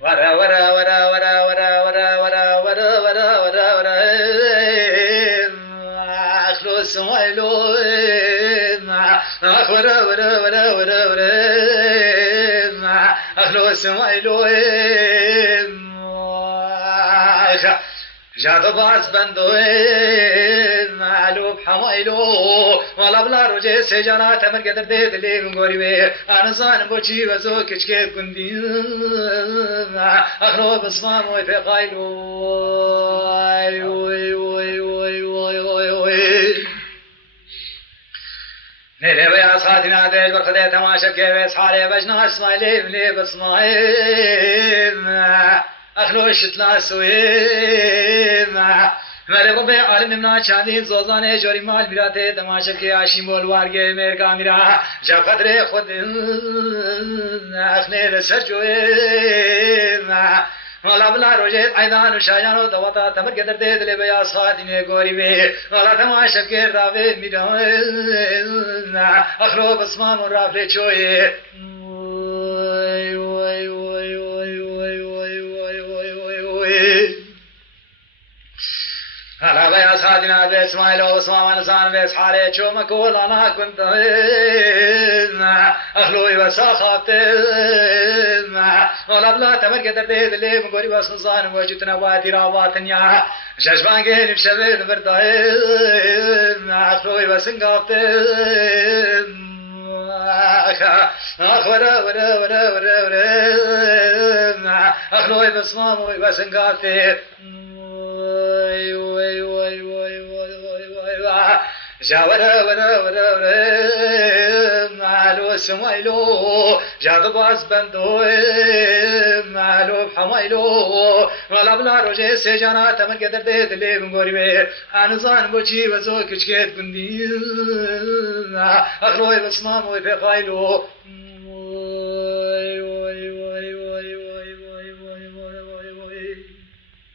ورا ورا ورا ورا ورا ورا ورا ورا ورا ورا ورا أخلص مايلو ورا ورا ورا ورا ورا أخلص مايلو جاد باز بندوين معلوب حمايلو ولا بلا روجي سجانا تمر قدر ديد اللي من قريبي انا صان بوشي بزو كشكيت كندي اخلو بصمام وي في قايلو وي وي وي وي وي وي نيلي بيا صادنا ديج برخدي تماشا كيف حالي بجنا اسماعيلي ملي بصمايم اخلو شتلا سويم مالي ربي عالم نمنا چاندین زوزانه جوری مال بیراته تماشا که آشیم بولوارگه میر کامیرا جب قدر خود اخنه لسر جویم والا بلا روجه ایدان و شایان و دوتا تمر قدر دید لی بیا صادین گوری بی والا تماشا که راوی میران اخلو بسمان و رافل چوی وای وای وای وای وای وای وای وای وای هلا بيا صادنا ذي اسماعيل واسماء انسان بيس حالي شو مكول انا كنت اخلوي بس اخافت ولا بلا تمر قدر ديد اللي مقوري بس نصان وجدنا وادي راواتنيا جشبان قيل بشبه برداي اخلوي بس انقافت اخ ورا ورا ورا ورا ورا اخلوي بس ماموي بس انقافت وای وای وای وای وای وای وای جاورا ورا ورا ورا مالو سمايلو جاد باز بندو مالو حمايلو ولا بلا روجي سجانا تمن قدر ديد اللي بنقوري بي انا زان بوشي وزو كشكيت بندي اخلوي بصمام وي في قايلو